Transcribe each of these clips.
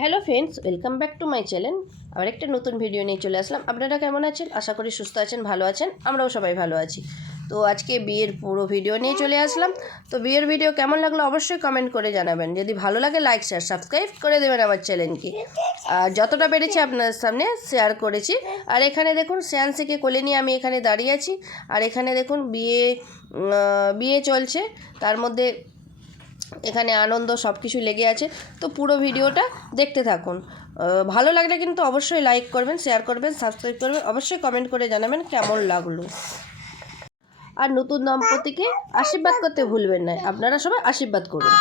Hello friends, welcome back to my channel. আবার একটা নতুন ভিডিও নিয়ে চলে আসলাম। আপনারা কেমন আছেন? আশা করি সুস্থ আছেন, ভালো আছেন। আমরাও সবাই ভালো আছি। তো আজকে বিয়ের পুরো ভিডিও নিয়ে চলে আসলাম। তো বিয়ের ভিডিও কেমন লাগলো অবশ্যই কমেন্ট করে জানাবেন। যদি ভালো লাগে লাইক শেয়ার সাবস্ক্রাইব করে দেবেন আমার চ্যানেলকে। আর যতটা পেরেছি আপনাদের সামনে শেয়ার করেছি। আর এখানে দেখুন শ্রেয়াংশীকে কোলে নিয়ে আমি এখানে দাঁড়িয়ে আছি। আর এখানে দেখুন বিয়ে চলছে, তার মধ্যে এখানে আনন্দ সব কিছু লেগে আছে। তো পুরো ভিডিওটা দেখতে থাকুন। ভালো লাগলে কিন্তু অবশ্যই লাইক করবেন, শেয়ার করবেন, সাবস্ক্রাইব করবেন, অবশ্যই কমেন্ট করে জানাবেন কেমন লাগলো। আর নতুন দম্পতিকে আশীর্বাদ করতে ভুলবেন না। আপনারা সবাই আশীর্বাদ করুন।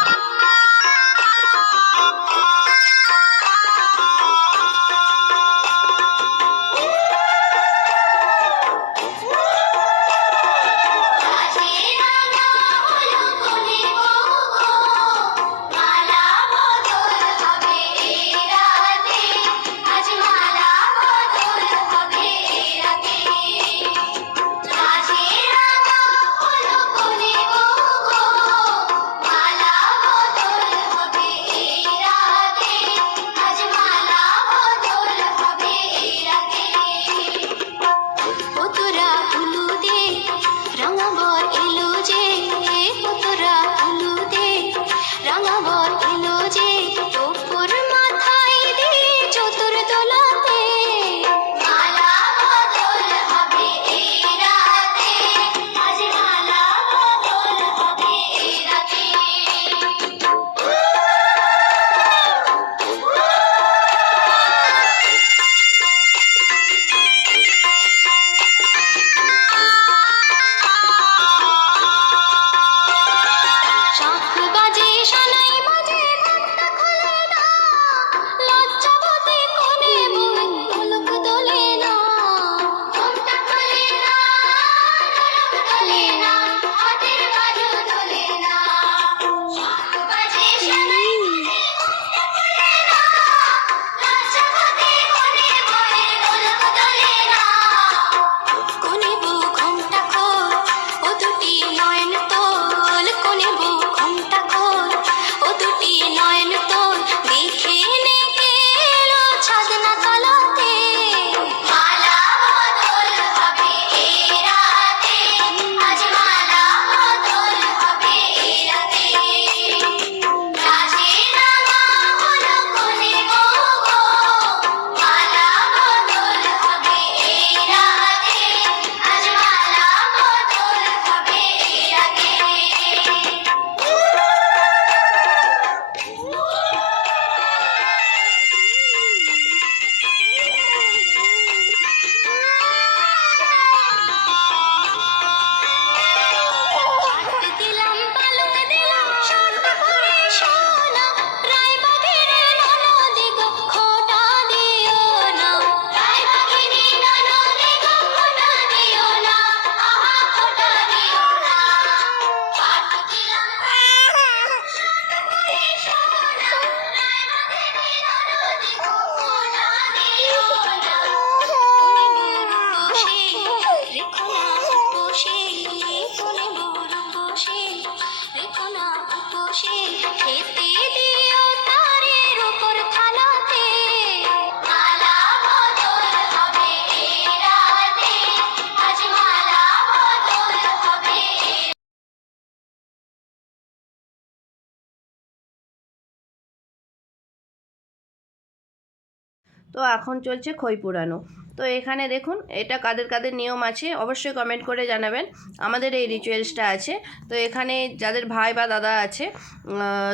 তো এখন চলছে খই পোড়ানো। তো এখানে দেখুন এটা কাদের কাদের নিয়ম আছে অবশ্যই কমেন্ট করে জানাবেন। আমাদের এই রিচুয়ালসটা আছে। তো এখানে যাদের ভাই বা দাদা আছে,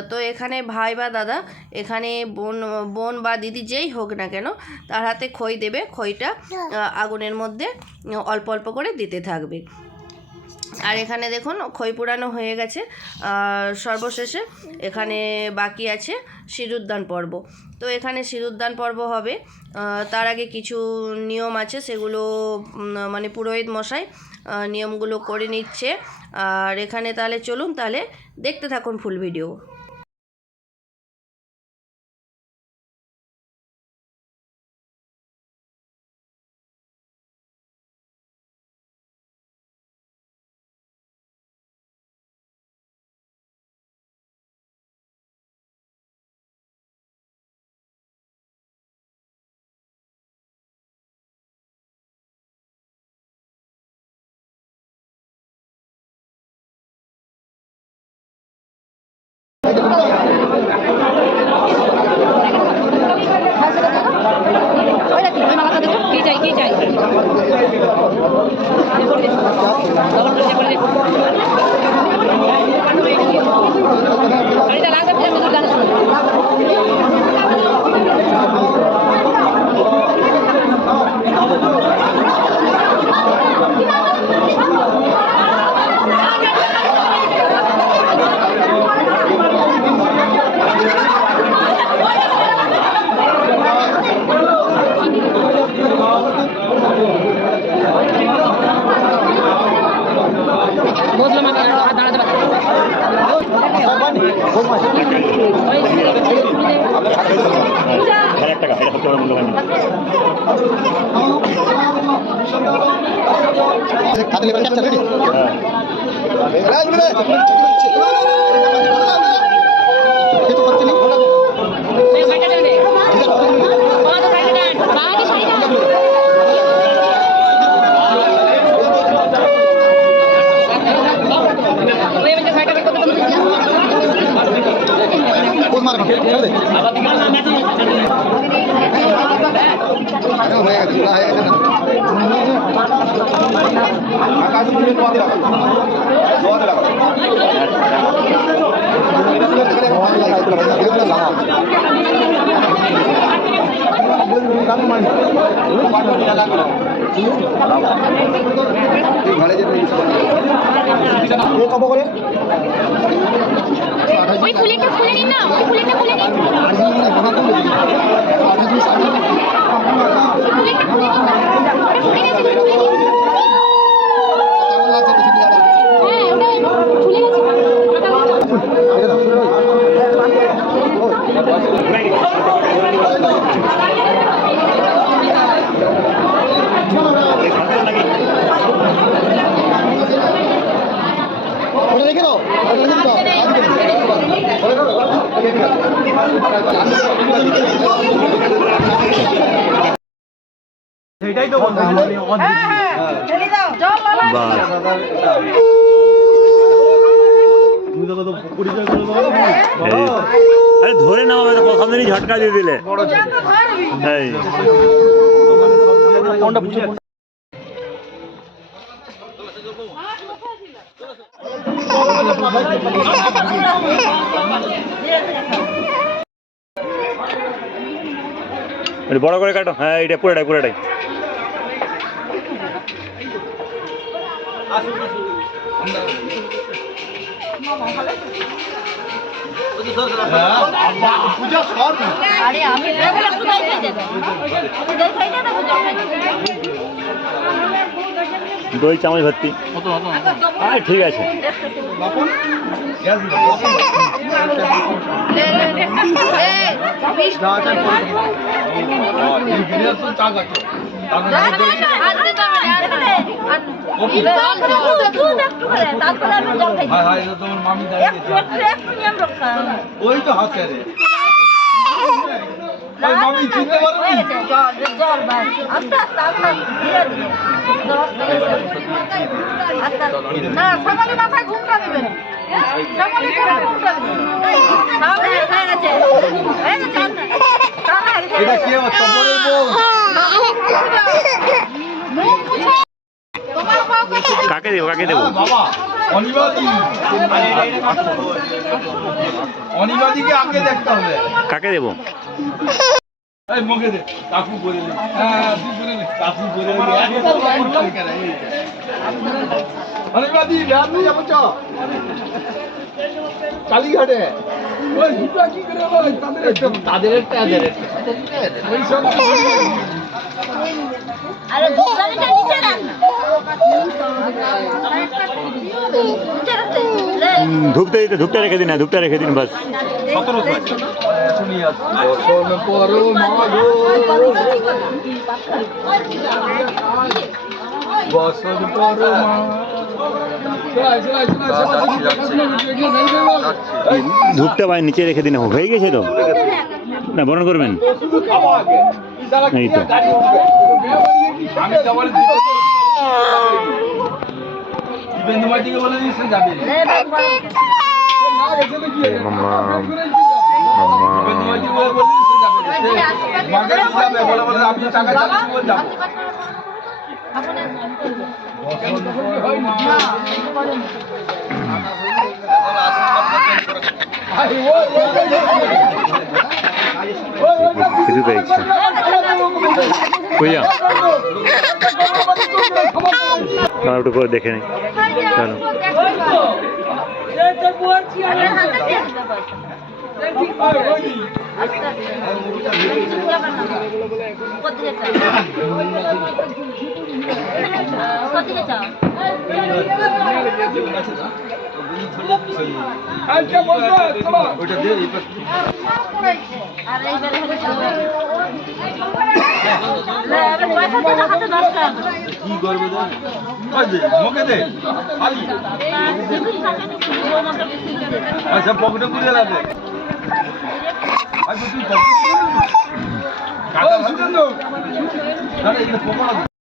তো এখানে ভাই বা দাদা, এখানে বোন বোন বা দিদি যেই হোক না কেন, তার হাতে খই দেবে। খইটা আগুনের মধ্যে অল্প অল্প করে দিতে থাকবে। আর এখানে দেখুন খই পোড়ানো হয়ে গেছে। সর্বশেষে এখানে বাকি আছে সিঁদুরদান পর্ব। তো এখানে সিঁদুরদান পর্ব হবে। তার আগে কিছু নিয়ম আছে, সেগুলো মানে পুরোহিত মশাই নিয়মগুলো করে নিচ্ছে। আর এখানে তাহলে চলুন, তাহলে দেখতে থাকুন ফুল ভিডিও। ওই ফুলেটা খুলে নিন না, ওই ফুলেটা খুলে নিন। সেটাই তো বলতে আরে ধরে নাও, প্রথম দিনই ঝটকা দিয়ে দিলে। বড় করে কাটো। হ্যাঁ, এটা পুরোটাই পুরোটাই। দই চামচ ভর্তি। ঠিক আছে। ওই তো হাসে রে মামি চিনতে পারবি জল ভাই আস্তে আস্তে আস্তে ধীরে ধীরে না সকালে মাথায় ঘুমটা দিবে না সকালে ঘুমটা দিবে হয়ে গেছে এটা কি সবরের বউ কাকে দেবো কাকে দেবো? বাবা অনিবাদী অনিবাদীকে আগে দেখতে হবে। কাকে দেবো? এই মুখে দে কাকু বলে দে। হ্যাঁ তুই বলে দে কাকু বলে দে। অনিবাদী রাতে যাবো চ কালীঘাটে। ওই দুটা কি করে ওই তাদের একটা ওই সব আরে দুধটা নিচে রাখ ধূপটা রেখে দিন। ধূপটা রেখে দিন বাস। 17 শুনি বসন পর মাগো বসন পর মা ধূপটা ভাই নিচে রেখে দিন। হয়ে গেছে তো না? বরণ করবেন? এই তো বেন্দুমাটিকে বলে দিয়েছে যাবে মাম্মা আপনি টাকা যাবে যাবে কিছু দেখছি কইয়া না একটু করে দেখে নিই চলো ওইটা দিয়ে কি করবে মুখে দে খালি আচ্ছা পকেটে পুড়ে লাগে আচ্ছা তুই কাটা শুনে তো